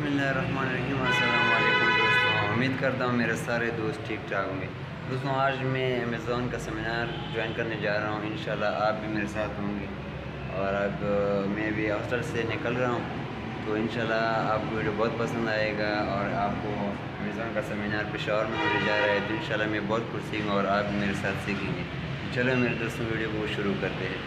बिस्मिल्लाहिर्रहमानिर्रहीम। अस्सलाम वालेकुम दोस्तों, उम्मीद करता हूँ मेरे सारे दोस्त ठीक ठाक होंगे। दोस्तों, आज मैं अमेज़ॉन का सेमिनार ज्वाइन करने जा रहा हूँ। इंशाल्लाह आप भी मेरे साथ होंगे और अब मैं भी हॉस्टल से निकल रहा हूँ, तो इंशाल्लाह आपको वीडियो बहुत पसंद आएगा और आपको अमेज़ॉन का सेमिनार पेशावर में होने जा रहा है, तो इंशाल्लाह मैं बहुत खुश सीखूँगा और आप भी मेरे साथ सीखेंगे। चलो मेरे दोस्तों, वीडियो को शुरू करते हैं।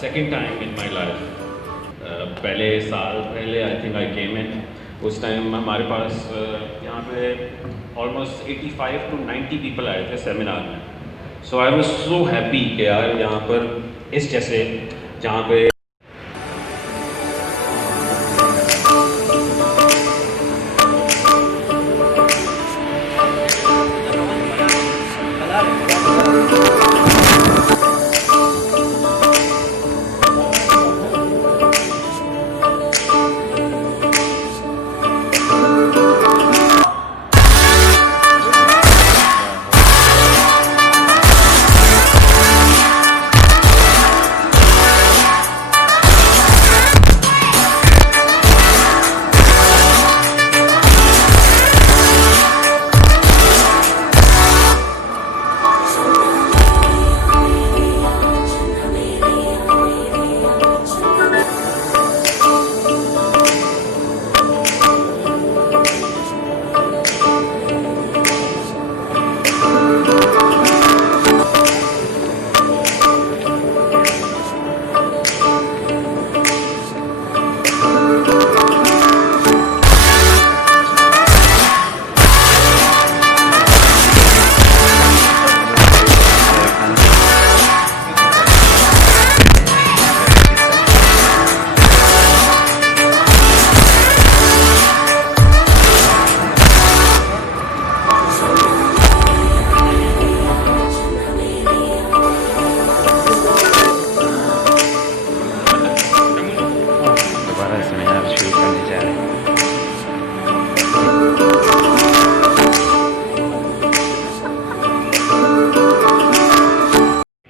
Second time in my life. पहले साल पहले आई थिंक आई केम इन, उस टाइम हमारे पास यहाँ पे ऑलमोस्ट 85 to 90 पीपल आए थे सेमिनार में। सो आई वाज सो हैप्पी कि यार यहाँ पर इस जैसे जहाँ पे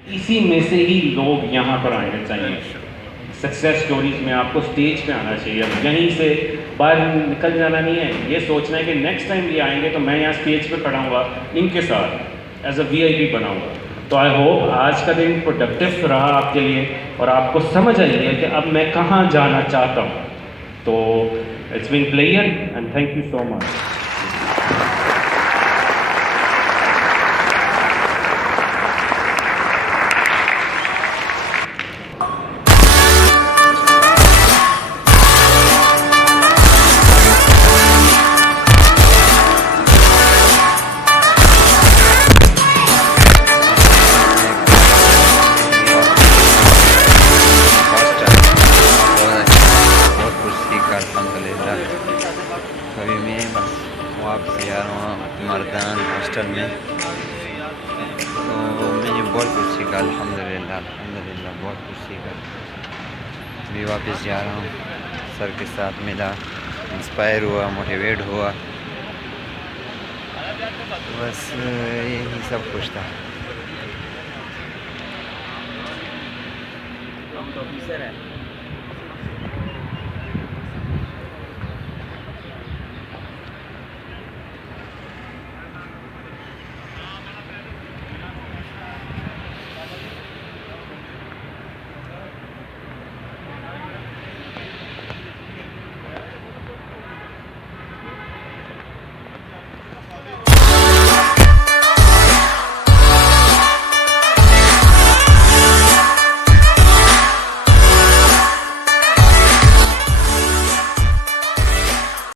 इसी में से ही लोग यहाँ पर आने चाहिए। सक्सेस स्टोरीज में आपको स्टेज पे आना चाहिए, अब यहीं से बाहर निकल जाना नहीं है। ये सोचना है कि नेक्स्ट टाइम ये आएंगे तो मैं यहाँ स्टेज पे खड़ा हूँगा, इनके साथ एज अ VIP बनाऊँगा। तो आई होप आज का दिन प्रोडक्टिव रहा आपके लिए और आपको समझ आई है कि अब मैं कहाँ जाना चाहता हूँ। तो it's been player and thank you so much. अभी मैं बस वापस आ रहा हूँ मर्दान हॉस्टल में, तो मैंने बहुत कुछ सीखा अल्हम्दुलिल्लाह बहुत कुछ सीखा। अभी वापस जा रहा हूँ, सर के साथ मिला, इंस्पायर हुआ, मोटिवेट हुआ, बस यही सब कुछ था। हम तो ऑफिसर हैं।